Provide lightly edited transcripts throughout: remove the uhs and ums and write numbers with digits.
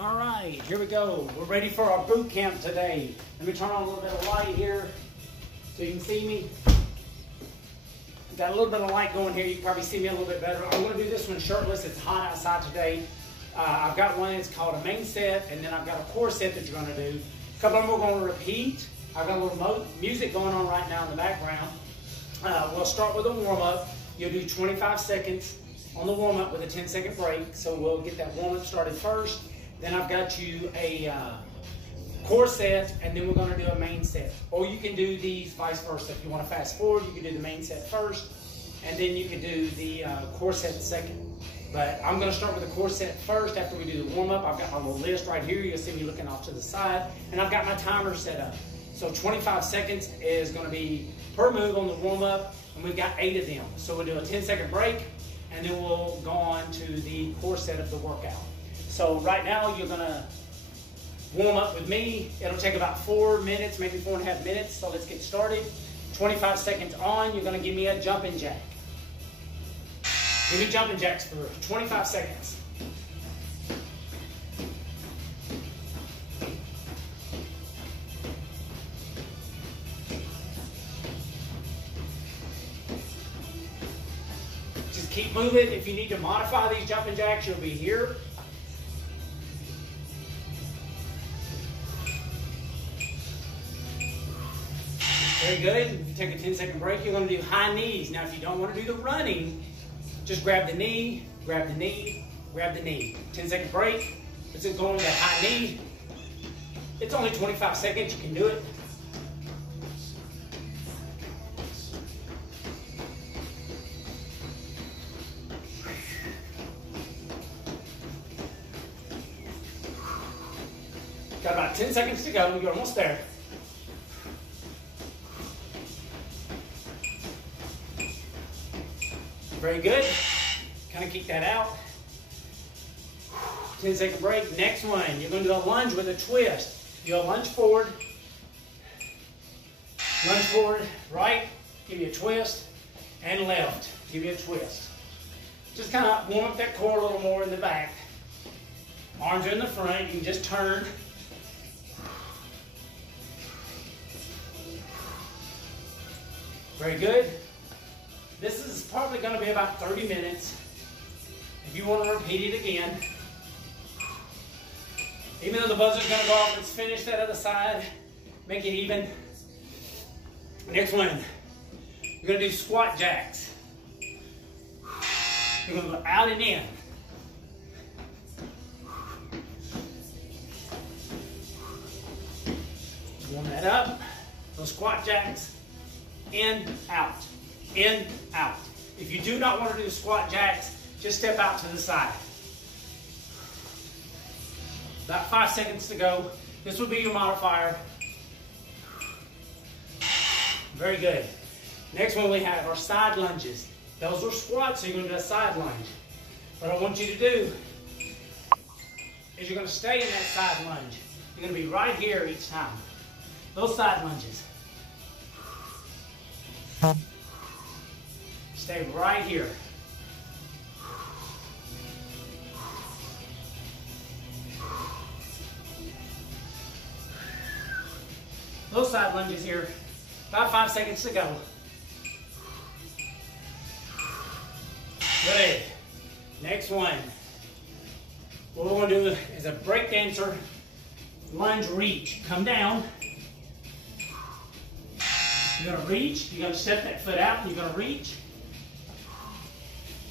All right, here we go. We're ready for our boot camp today. Let me turn on a little bit of light here so you can see me. Got a little bit of light going here. You can probably see me a little bit better. I'm going to do this one shirtless. It's hot outside today. I've got one that's called a main set, and then I've got a core set that you're going to do. A couple of them we're going to repeat. I've got a little music going on right now in the background. We'll start with a warm-up. You'll do 25 seconds on the warm-up with a 10-second break. So we'll get that warm-up started first. Then I've got you a core set, and then we're going to do a main set. Or you can do these vice versa. If you want to fast forward, you can do the main set first, and then you can do the core set second. But I'm going to start with the core set first after we do the warm-up. I've got my little list right here. You'll see me looking off to the side, and I've got my timer set up. So 25 seconds is going to be per move on the warm-up, and we've got 8 of them. So we'll do a 10-second break, and then we'll go on to the core set of the workout. So right now you're going to warm up with me. It'll take about 4 minutes, maybe 4.5 minutes. So let's get started. 25 seconds on, you're going to give me a jumping jack. Give me jumping jacks for 25 seconds. Just keep moving. If you need to modify these jumping jacks, you'll be here. Very good. If you take a 10-second break, you're going to do high knees. Now, if you don't want to do the running, just grab the knee, grab the knee, grab the knee. 10-second break. Let's go into high knee. It's only 25 seconds. You can do it. Got about 10 seconds to go. You're almost there. Very good. Kind of keep that out. 10-second break. Next one, you're going to do a lunge with a twist. You'll lunge forward. Lunge forward, right. Give me a twist. And left. Give me a twist. Just kind of warm up that core a little more in the back. Arms are in the front. You can just turn. Very good. This is probably going to be about 30 minutes. If you want to repeat it again. Even though the buzzer's going to go off, let's finish that other side. Make it even. Next one. You're going to do squat jacks. You're going to go out and in. Warm that up. Those squat jacks. In, out. In, out. If you do not want to do squat jacks, just step out to the side. About 5 seconds to go. This will be your modifier. Very good. Next one we have are side lunges. Those are squats, so you're going to do a side lunge. What I want you to do is you're going to stay in that side lunge. You're going to be right here each time. Those side lunges. Stay right here. Those side lunges here. About 5 seconds to go. Good. Next one. What we're going to do is a break dancer lunge reach. Come down. You're going to reach. You're going to step that foot out and you're going to reach.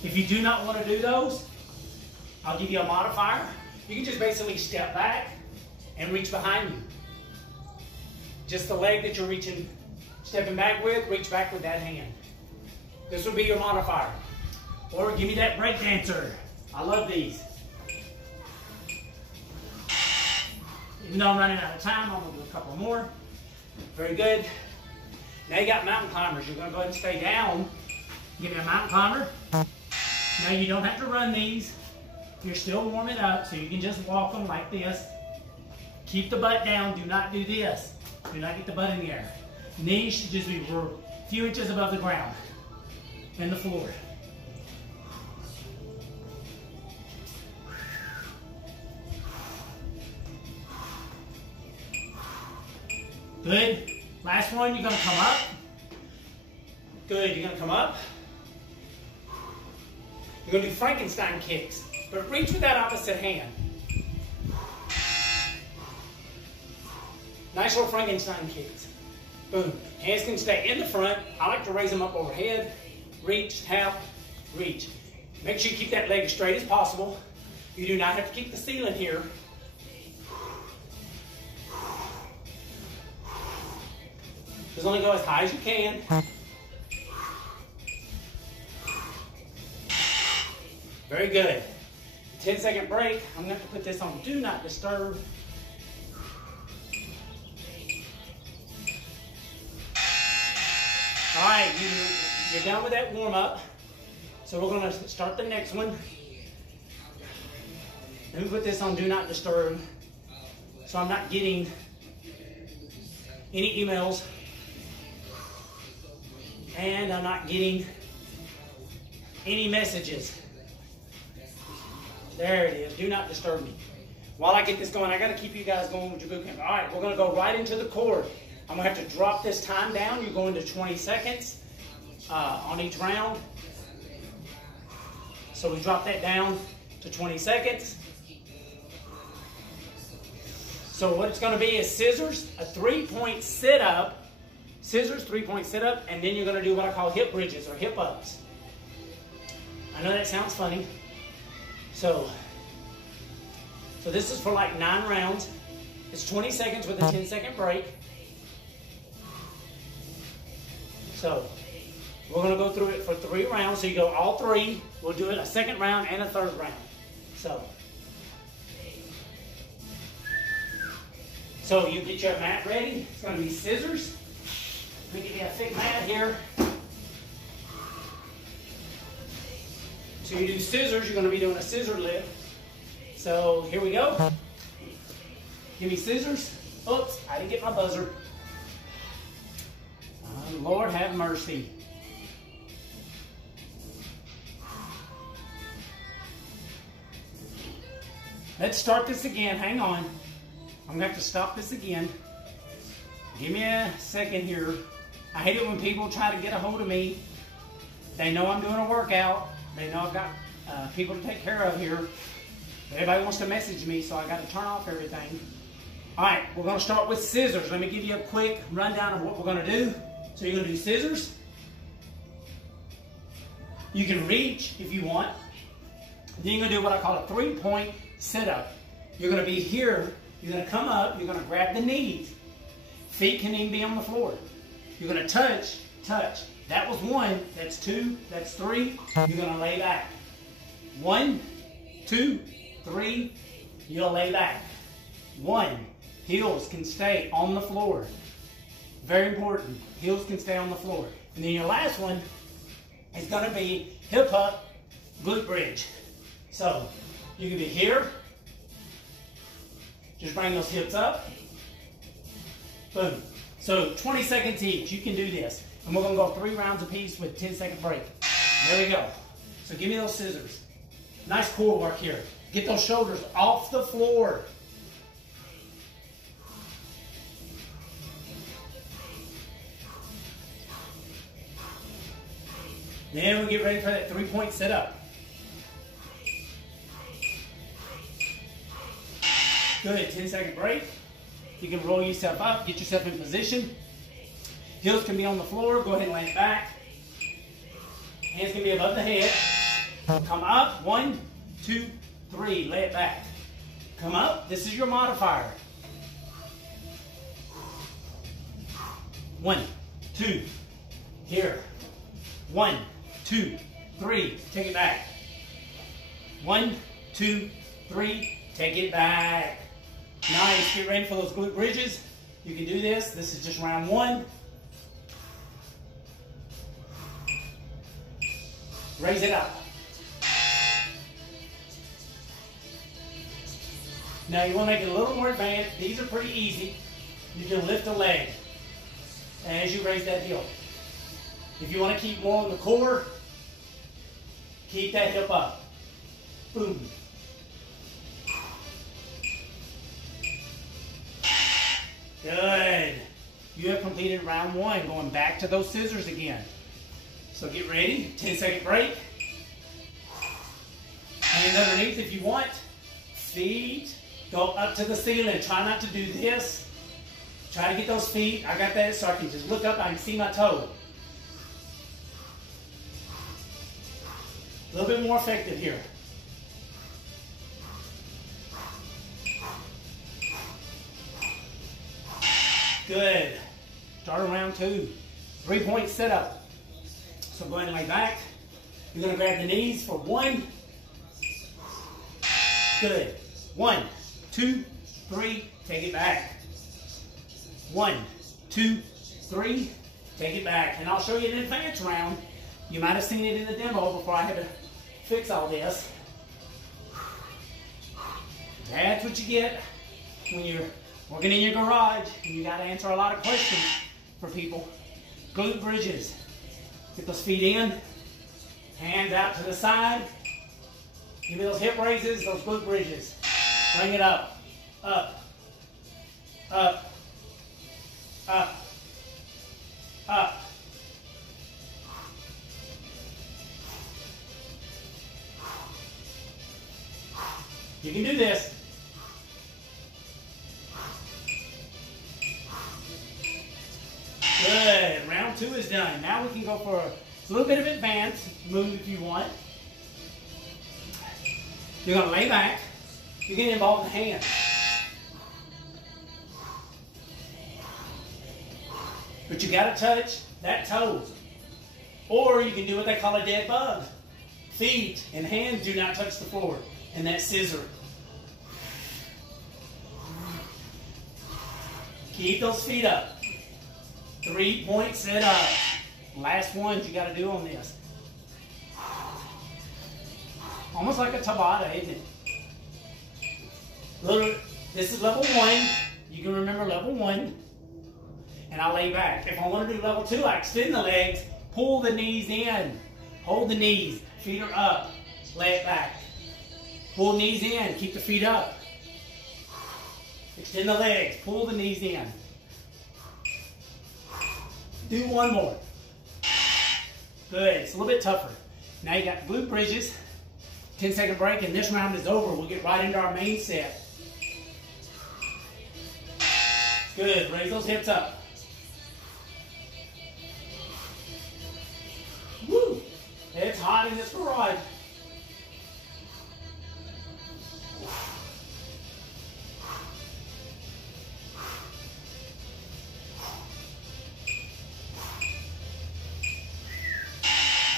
If you do not want to do those, I'll give you a modifier. You can just basically step back and reach behind you. Just the leg that you're reaching, stepping back with, reach back with that hand. This will be your modifier. Or give me that break dancer. I love these. Even though I'm running out of time, I'm going to do a couple more. Very good. Now you got mountain climbers. You're going to go ahead and stay down. Give me a mountain climber. Now you don't have to run these. You're still warming up, so you can just walk them like this. Keep the butt down. Do not do this. Do not get the butt in the air. Knees should just be a few inches above the ground and the floor. Good. Last one, you're gonna come up. Good, you're gonna come up. You're gonna do Frankenstein kicks, but reach with that opposite hand. Nice little Frankenstein kicks. Boom. Hands can stay in the front. I like to raise them up overhead. Reach, tap, reach. Make sure you keep that leg as straight as possible. You do not have to keep the ceiling here. Just only go as high as you can. Very good. 10-second break. I'm going to have to put this on Do Not Disturb. All right, you're done with that warm up. So we're going to start the next one. Let me put this on Do Not Disturb so I'm not getting any emails and I'm not getting any messages. There it is. Do not disturb me. While I get this going, I got to keep you guys going with your boot camp. All right, we're going to go right into the core. I'm going to have to drop this time down. You're going to 20 seconds on each round. So we drop that down to 20 seconds. So what it's going to be is scissors, a 3-point sit-up, scissors, 3-point sit-up, and then you're going to do what I call hip bridges or hip ups. I know that sounds funny. So this is for like 9 rounds. It's 20 seconds with a 10-second break. So we're going to go through it for 3 rounds. So you go all 3. We'll do it a 2nd round and a 3rd round. So you get your mat ready. It's going to be scissors. Let me get you a thick mat here. So you do scissors. You're going to be doing a scissor lift. So here we go. Give me scissors. Oops, I didn't get my buzzer. Lord have mercy. Let's start this again. Hang on. I'm going to have to stop this again. Give me a second here. I hate it when people try to get a hold of me. They know I'm doing a workout. They know I've got people to take care of here. Everybody wants to message me, so I got to turn off everything. All right, we're going to start with scissors. Let me give you a quick rundown of what we're going to do. So you're going to do scissors. You can reach if you want. Then you're going to do what I call a 3-point sit-up. You're going to be here. You're going to come up. You're going to grab the knees. Feet can even be on the floor. You're going to touch, touch. That was 1. That's 2. That's 3. You're going to lay back. 1, 2, 3. You'll lay back. 1. Heels can stay on the floor. Very important. Heels can stay on the floor. And then your last one is going to be hip up, glute bridge. So you can be here. Just bring those hips up. Boom. So 20 seconds each. You can do this. And we're going to go 3 rounds apiece with 10-second break. There we go. So give me those scissors. Nice core work here. Get those shoulders off the floor. Then we'll get ready for that 3-point sit-up. Good, 10-second break. You can roll yourself up, get yourself in position. Heels can be on the floor, go ahead and lay it back. Hands can be above the head. Come up, 1, 2, 3, lay it back. Come up, this is your modifier. 1, 2, here. 1, 2, 3, take it back. 1, 2, 3, take it back. Nice, get ready for those glute bridges. You can do this. This is just round 1. Raise it up. Now you want to make it a little more advanced. These are pretty easy. You can lift a leg as you raise that heel. If you want to keep more on the core, keep that hip up. Boom. Good. completed round one. Going back to those scissors again. So get ready, 10-second break. Hands underneath if you want. Feet go up to the ceiling. Try not to do this. Try to get those feet. I got that so I can just look up. I can see my toe. A little bit more effective here. Good. Start round two. 3-point sit-up. So go ahead and lay back. You're going to grab the knees for 1. Good. 1, 2, 3. Take it back. 1, 2, 3. Take it back. And I'll show you an advanced round. You might have seen it in the demo before I had to fix all this. That's what you get when you're working in your garage and you got to answer a lot of questions for people. Glute bridges. Get those feet in, hands out to the side. Give me those hip raises, those glute bridges. Bring it up, up, up, up, up. You can do this. Good. Round two is done. Now we can go for a little bit of advanced move if you want. You're going to lay back. You get involved in the hands. But you got to touch that toe. Or you can do what they call a dead bug. Feet and hands do not touch the floor. And that scissor. Keep those feet up. 3-point sit up. Last ones you got to do on this. Almost like a Tabata, isn't it? This is level 1. You can remember level 1. And I lay back. If I want to do level 2, I extend the legs, pull the knees in, hold the knees, feet are up, lay it back. Pull knees in, keep the feet up. Extend the legs, pull the knees in. Do one more. Good, it's a little bit tougher. Now you got glute bridges, 10-second break, and this round is over. We'll get right into our main set. Good, raise those hips up. Woo, it's hot in this garage.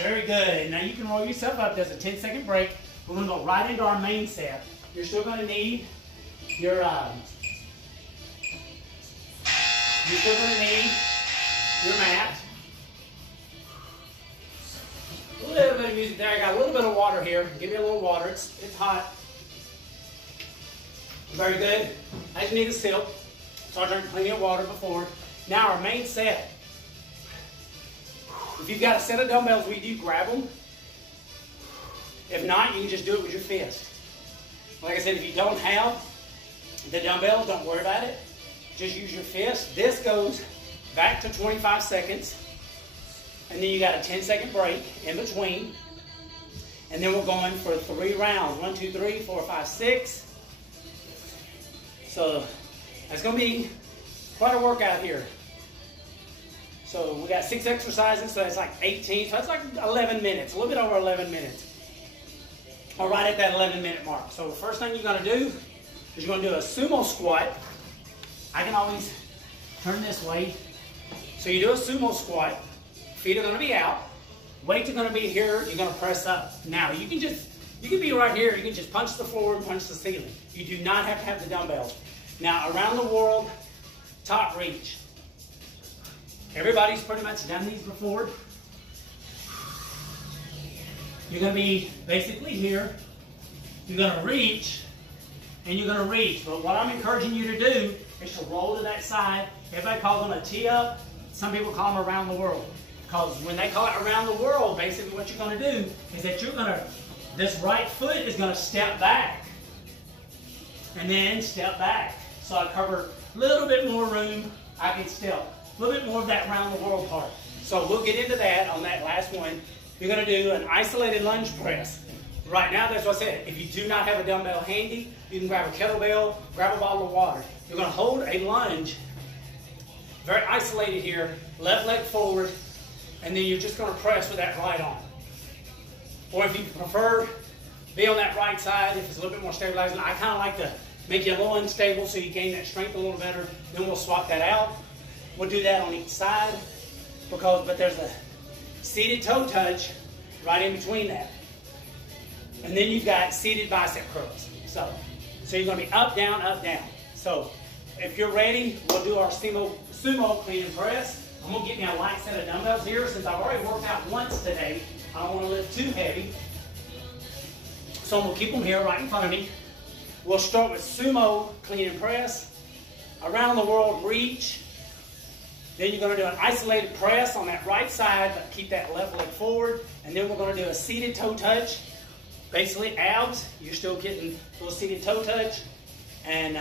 Very good. Now you can roll yourself up. There's a 10-second break. We're going to go right into our main set. You're still going to need your mat. A little bit of music there. I got a little bit of water here. Give me a little water. It's hot. Very good. I just need a sip. So I drank plenty of water before. Now our main set. If you've got a set of dumbbells with you, grab them. If not, you can just do it with your fist. Like I said, if you don't have the dumbbells, don't worry about it. Just use your fist. This goes back to 25 seconds. And then you got a 10-second break in between. And then we're going for 3 rounds. 1, 2, 3, 4, 5, 6. So that's going to be quite a workout here. So we got 6 exercises, so that's like 18. So that's like 11 minutes, a little bit over 11 minutes. Or right at that 11-minute mark. So the first thing you're going to do is you're going to do a sumo squat. I can always turn this way. So you do a sumo squat. Feet are going to be out. Weights are going to be here. You're going to press up. Now you can be right here. You can just punch the floor and punch the ceiling. You do not have to have the dumbbells. Now around the world, top reach. Everybody's pretty much done these before. You're going to be basically here. You're going to reach, and you're going to reach. But what I'm encouraging you to do is to roll to that side. Everybody calls them a tee-up. Some people call them around the world. Because when they call it around the world, basically what you're going to do is that this right foot is going to step back. And then step back. So I cover a little bit more room. I can step a little bit more of that round the world part. So we'll get into that on that last one. You're gonna do an isolated lunge press. Right now, that's what I said. If you do not have a dumbbell handy, you can grab a kettlebell, grab a bottle of water. You're gonna hold a lunge, very isolated here, left leg forward, and then you're just gonna press with that right arm. Or if you prefer, be on that right side if it's a little bit more stabilizing. I kind of like to make you a little unstable so you gain that strength a little better. Then we'll swap that out. We'll do that on each side but there's a seated toe touch right in between that. And then you've got seated bicep curls. So you're gonna be up, down, up, down. So if you're ready, we'll do our sumo clean and press. I'm gonna get me a light set of dumbbells here since I've already worked out once today. I don't wanna lift too heavy. So I'm gonna keep them here right in front of me. We'll start with sumo clean and press. Around the world reach. Then you're gonna do an isolated press on that right side, but keep that left leg forward. And then we're gonna do a seated toe touch. Basically abs, you're still getting a little seated toe touch. And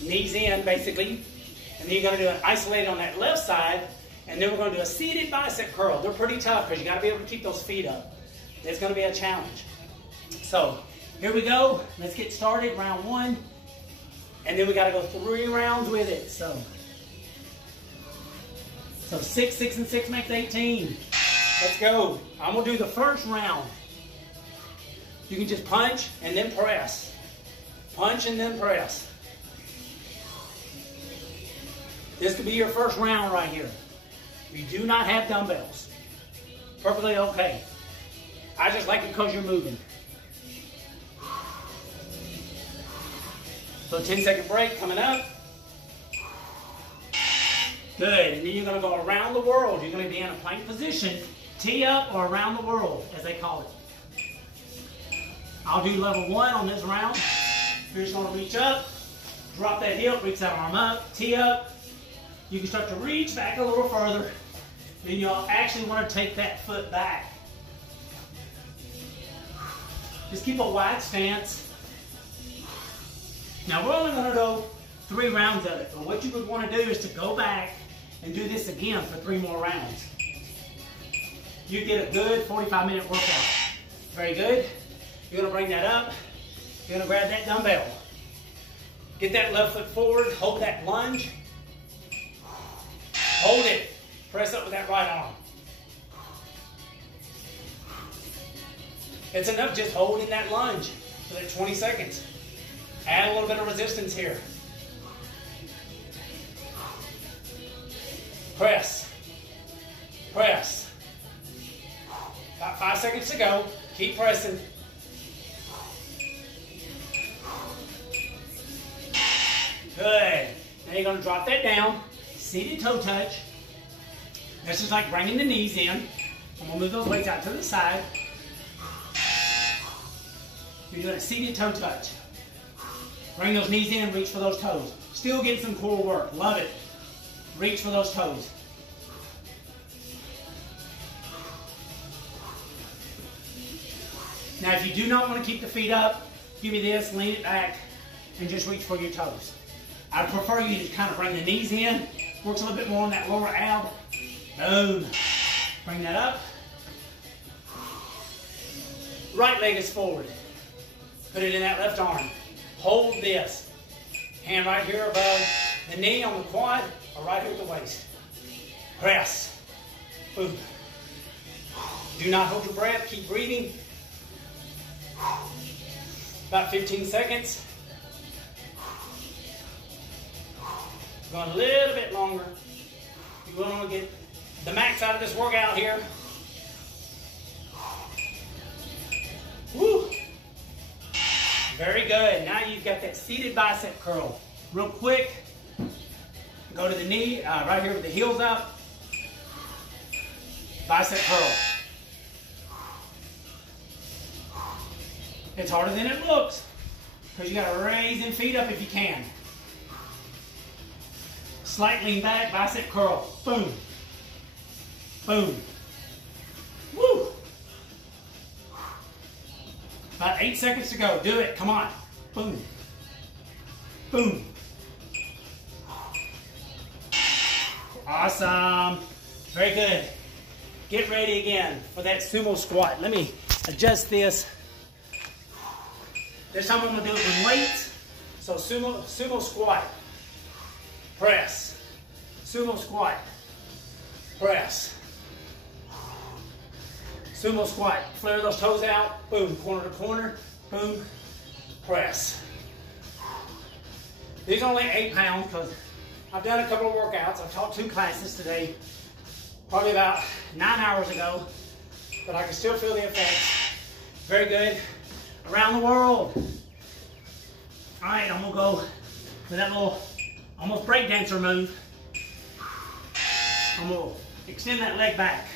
knees in, basically. And then you're gonna do an isolated on that left side. And then we're gonna do a seated bicep curl. They're pretty tough because you gotta be able to keep those feet up. It's gonna be a challenge. So here we go. Let's get started, round one. And then we gotta go 3 rounds with it. So 6, 6, and 6 makes 18. Let's go. I'm gonna do the first round. You can just punch and then press. Punch and then press. This could be your first round right here. You do not have dumbbells. Perfectly okay. I just like it because you're moving. So 10-second break coming up. Good, and then you're gonna go around the world. You're gonna be in a plank position, tee up or around the world, as they call it. I'll do level 1 on this round. You're just gonna reach up, drop that hip, reach that arm up, tee up. You can start to reach back a little further. Then you'll actually wanna take that foot back. Just keep a wide stance. Now we're only gonna go 3 rounds of it, but what you would wanna do is to go back and do this again for 3 more rounds. You get a good 45-minute workout. Very good. You're gonna bring that up. You're gonna grab that dumbbell. Get that left foot forward, hold that lunge. Hold it. Press up with that right arm. It's enough just holding that lunge for that 20 seconds. Add a little bit of resistance here. Press. Press. About 5 seconds to go. Keep pressing. Good. Now you're going to drop that down. Seated toe touch. This is like bringing the knees in. I'm going to move those weights out to the side. You're doing a seated toe touch. Bring those knees in, reach for those toes. Still getting some core work. Love it. Reach for those toes. Now, if you do not want to keep the feet up, give me this, lean it back, and just reach for your toes. I prefer you to kind of bring the knees in. Works a little bit more on that lower ab. Boom. Bring that up. Right leg is forward. Put it in that left arm. Hold this. Hand right here above the knee on the quad, or right here at the waist. Press. Boom. Do not hold your breath. Keep breathing. About 15 seconds. Going a little bit longer. You want to get the max out of this workout here. Woo! Very good. Now you've got that seated bicep curl. Real quick. Go to the knee, right here with the heels up. Bicep curl. It's harder than it looks because you got to raise them feet up if you can. Slight lean back, bicep curl. Boom. Boom. Woo. About 8 seconds to go. Do it. Come on. Boom. Boom. Awesome. Very good. Get ready again for that sumo squat. Let me adjust this. This time I'm going to do it with weights. So sumo squat. Press. Sumo squat. Press. Sumo squat. Flare those toes out. Boom. Corner to corner. Boom. Press. These are only 8 pounds because I've done a couple of workouts. I've taught 2 classes today. Probably about 9 hours ago. But I can still feel the effects. Very good. Around the world. All right, I'm going to go with that little almost breakdancer move. I'm going to extend that leg back.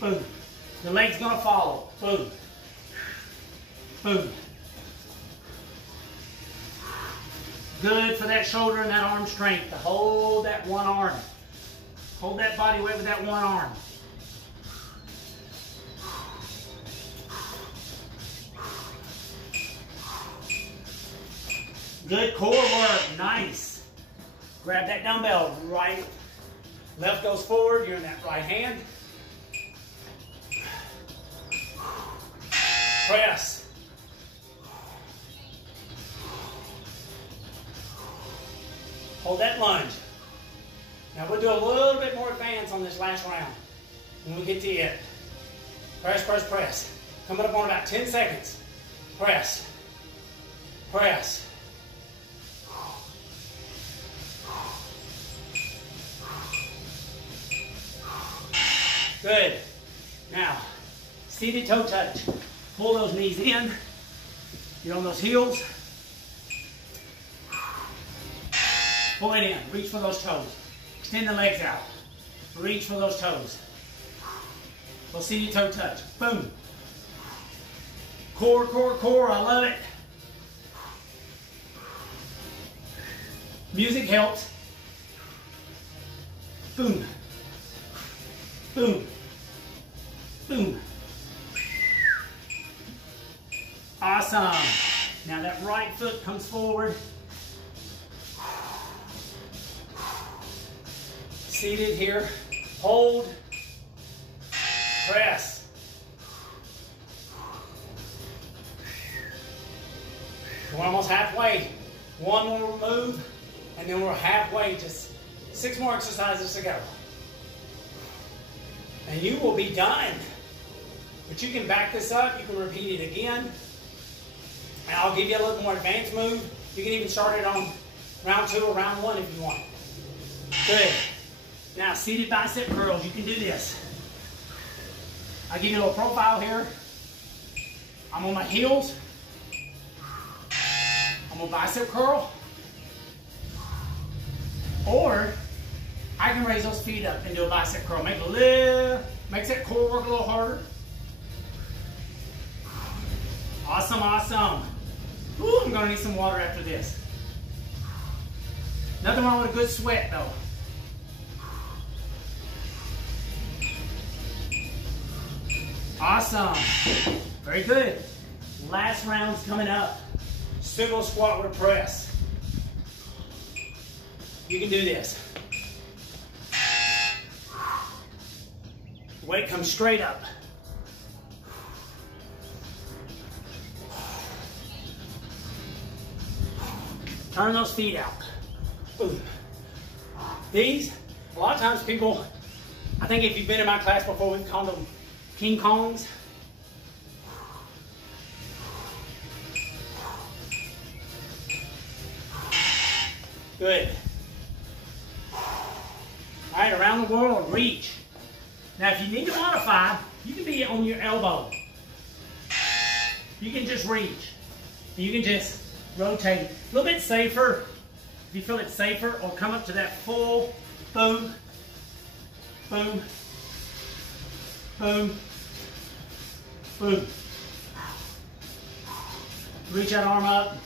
Boom. The leg's going to follow. Boom. Boom. Good for that shoulder and that arm strength to hold that one arm. Hold that body weight with that one arm. Good core work. Nice. Grab that dumbbell. Right. Left goes forward. You're in that right hand. Press. Hold that lunge. Now we'll do a little bit more advance on this last round when we get to it. Press, press, press. Coming up on about 10 seconds. Press. Press. Good. Now, seated toe touch. Pull those knees in. Get on those heels. Pull it in. Reach for those toes. Extend the legs out. Reach for those toes. We'll see your toe touch. Boom. Core, core, core. I love it. Music helps. Boom. Boom. Boom. Awesome. Now that right foot comes forward. Seated here. Hold. Press. We're almost halfway. One more move, and then we're halfway. Just 6 more exercises to go. And you will be done. But you can back this up. You can repeat it again. And I'll give you a little more advanced move. You can even start it on round 2 or round 1 if you want. Good. Now, seated bicep curls. You can do this. I'll give you a little profile here. I'm on my heels. I'm on bicep curl. Or I can raise those feet up and do a bicep curl. Make a little, makes that core work a little harder. Awesome, awesome. Ooh, I'm gonna need some water after this. Nothing wrong with a good sweat though. Awesome. Very good. Last round's coming up. Sumo squat with a press. You can do this. Weight comes straight up. Turn those feet out. Boom. These, a lot of times people, I think if you've been in my class before, we've called them King Kongs. Good. All right, around the world, reach. Now, if you need to modify, you can be on your elbow. You can just reach. You can just rotate. A little bit safer, if you feel it's safer, or come up to that full boom, boom, boom, boom. Reach that arm up.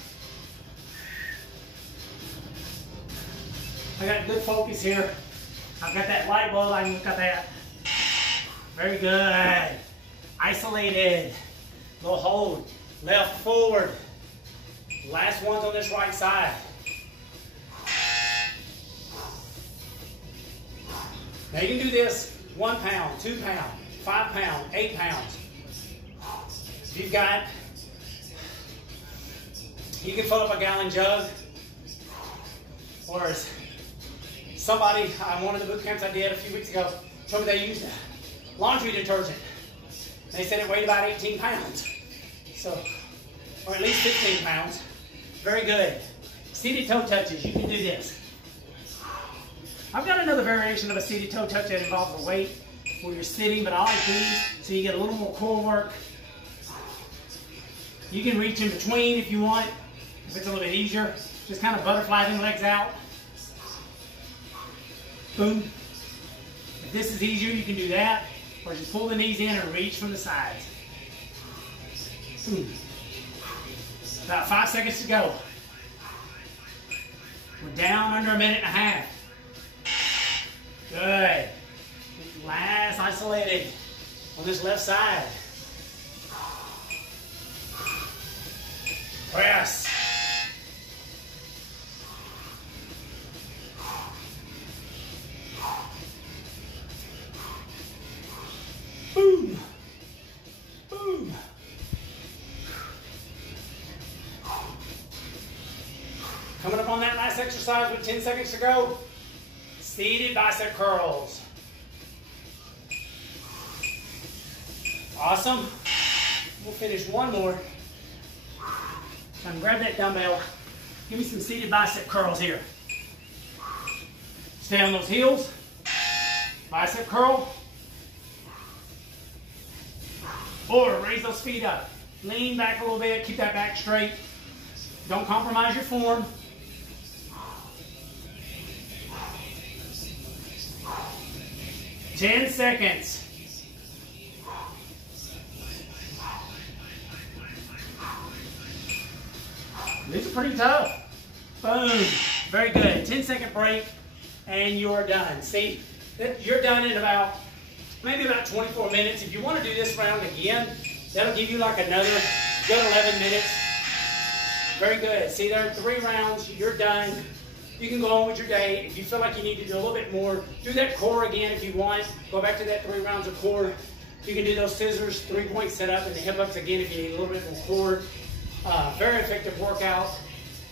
I got good focus here. I've got that light bulb, I can look at that. Very good. Isolated. Little hold. Left forward. Last one's on this right side. Now you can do this 1 pound, 2 pound, 5 pound, 8 pounds. If you've got, you can fill up a gallon jug, or somebody, one of the boot camps I did a few weeks ago, told me they used laundry detergent. They said it weighed about 18 pounds. So, or at least 15 pounds. Very good. Seated toe touches, you can do this. I've got another variation of a seated toe touch that involves a weight where you're sitting, but I like these so you get a little more core work. You can reach in between if you want, if it's a little bit easier. Just kind of butterfly them legs out. Boom. If this is easier, you can do that, or just pull the knees in and reach from the sides. Boom. About 5 seconds to go. We're down under a minute and a half. Good. Last isolated on this left side. Press. Boom. Boom. Coming up on that last exercise with 10 seconds to go. Seated bicep curls. Awesome. We'll finish one more. Now grab that dumbbell. Give me some seated bicep curls here. Stay on those heels. Bicep curl. Or raise those feet up. Lean back a little bit. Keep that back straight. Don't compromise your form. Ten seconds. These are pretty tough. Boom. Very good. 10-second break, and you're done. See, you're done in maybe about 24 minutes. If you want to do this round again, that'll give you like another good 11 minutes. Very good. See, there are 3 rounds. You're done. You can go on with your day. If you feel like you need to do a little bit more, do that core again if you want. Go back to that 3 rounds of core. You can do those scissors, 3-point setup, and the hip ups again if you need a little bit more core. Very effective workout.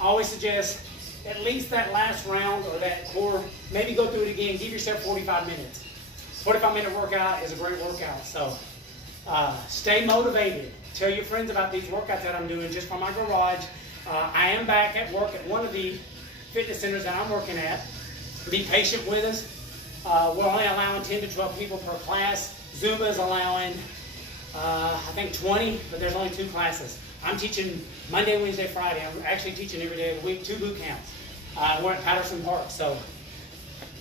I always suggest at least that last round or that core, maybe go through it again. Give yourself 45 minutes. 45-minute workout is a great workout. So stay motivated. Tell your friends about these workouts that I'm doing just from my garage. I am back at work at one of the fitness centers that I'm working at. Be patient with us. We're only allowing 10 to 12 people per class. Zumba is allowing, I think 20, but there's only 2 classes. I'm teaching Monday, Wednesday, Friday. I'm actually teaching every day of the week, 2 boot camps. We're at Patterson Park. So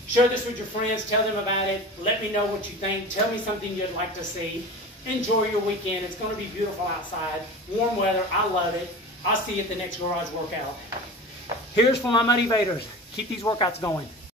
share this with your friends. Tell them about it. Let me know what you think. Tell me something you'd like to see. Enjoy your weekend. It's going to be beautiful outside. Warm weather. I love it. I'll see you at the next garage workout. Here's for my motivators. Keep these workouts going.